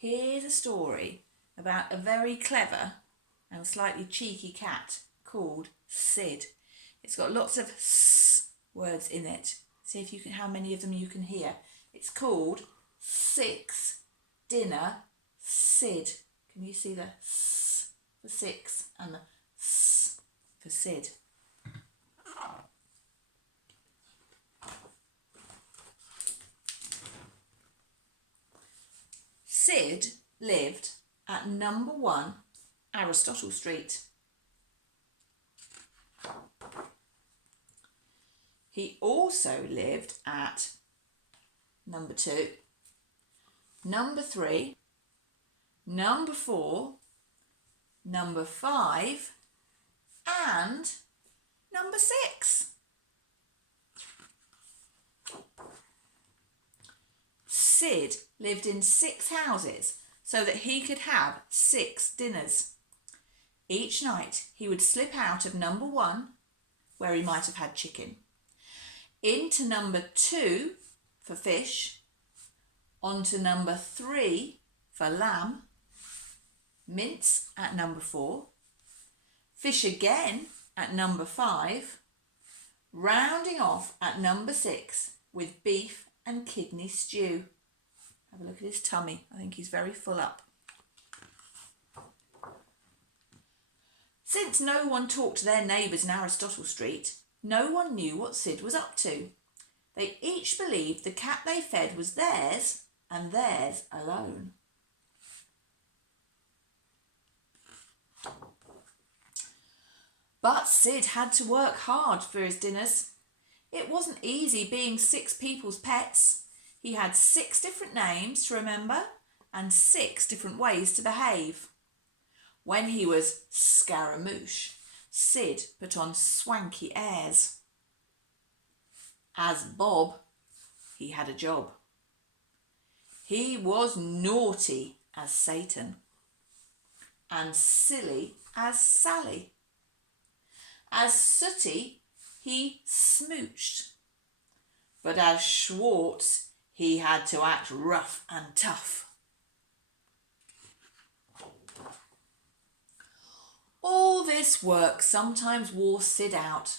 Here's a story about a very clever and slightly cheeky cat called Sid. It's got lots of s words in it. See if you can, how many of them you can hear. It's called Dinner Sid. Can you see the s for six and the s for Sid? Sid lived at number 1 Aristotle Street. He also lived at number 2, number 3, number 4, number 5 and number 6. Sid lived in 6 houses so that he could have 6 dinners. Each night he would slip out of number 1, where he might have had chicken, into number 2 for fish, onto number 3 for lamb, mince at number 4, fish again at number 5, rounding off at number 6 with beef and kidney stew. Have a look at his tummy. I think he's very full up. Since no one talked to their neighbours in Aristotle Street, no one knew what Sid was up to. They each believed the cat they fed was theirs and theirs alone. But Sid had to work hard for his dinners. It wasn't easy being 6 people's pets. He had 6 different names to remember and 6 different ways to behave. When he was Scaramouche, Sid put on swanky airs. As Bob, he had a job. He was naughty as Satan and silly as Sally. As Sooty, he smooched. But as Schwartz, he had to act rough and tough. All this work sometimes wore Sid out,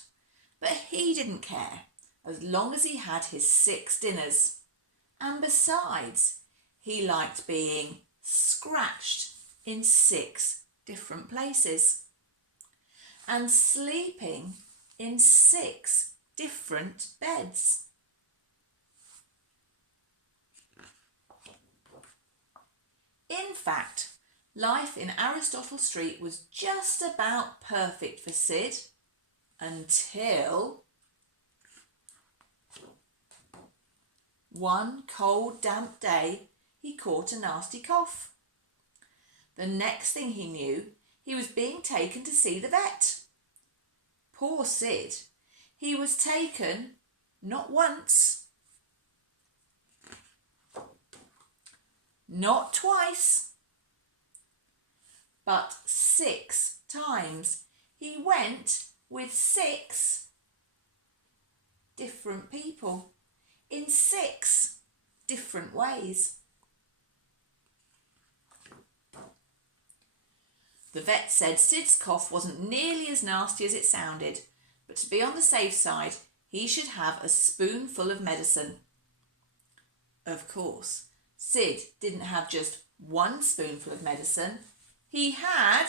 but he didn't care, as long as he had his 6 dinners. And besides, he liked being scratched in 6 different places and sleeping in 6 different beds. In fact, life in Aristotle Street was just about perfect for Sid until one cold, damp day he caught a nasty cough. The next thing he knew, he was being taken to see the vet. Poor Sid, he was taken not once, not twice, but 6 times. He went with 6 different people in 6 different ways. The vet said Sid's cough wasn't nearly as nasty as it sounded, but to be on the safe side, he should have a spoonful of medicine. Of course, Sid didn't have just 1 spoonful of medicine. He had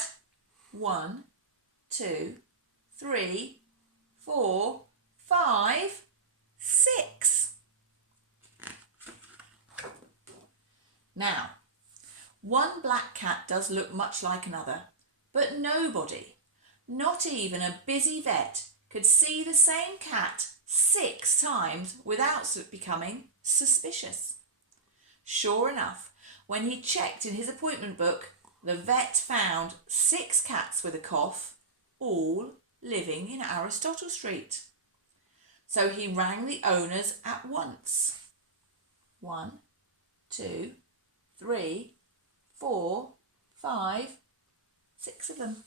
1, 2, 3, 4, 5, 6. Now, one black cat does look much like another, but nobody, not even a busy vet, could see the same cat 6 times without becoming suspicious. Sure enough, when he checked in his appointment book, the vet found 6 cats with a cough, all living in Aristotle Street. So he rang the owners at once. 1, 2, 3, 4, 5, 6 of them.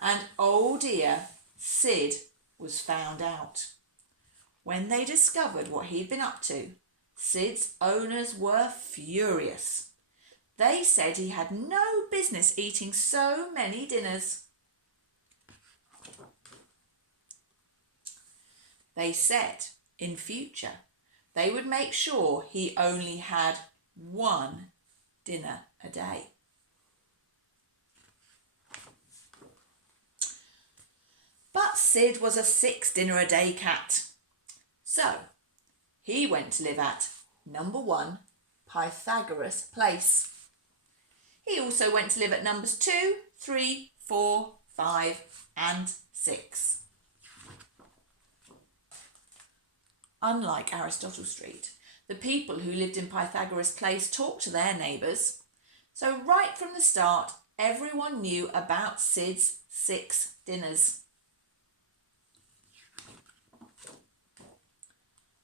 And oh dear, Sid was found out. When they discovered what he'd been up to, Sid's owners were furious. They said he had no business eating so many dinners. They said in future they would make sure he only had one dinner a day. But Sid was a 6-dinner-a-day cat. So he went to live at number 1 Pythagoras Place. He also went to live at numbers 2, 3, 4, 5 and 6. Unlike Aristotle Street, the people who lived in Pythagoras Place talked to their neighbours. So right from the start, everyone knew about Sid's 6 dinners.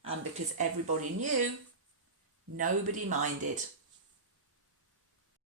And because everybody knew, nobody minded.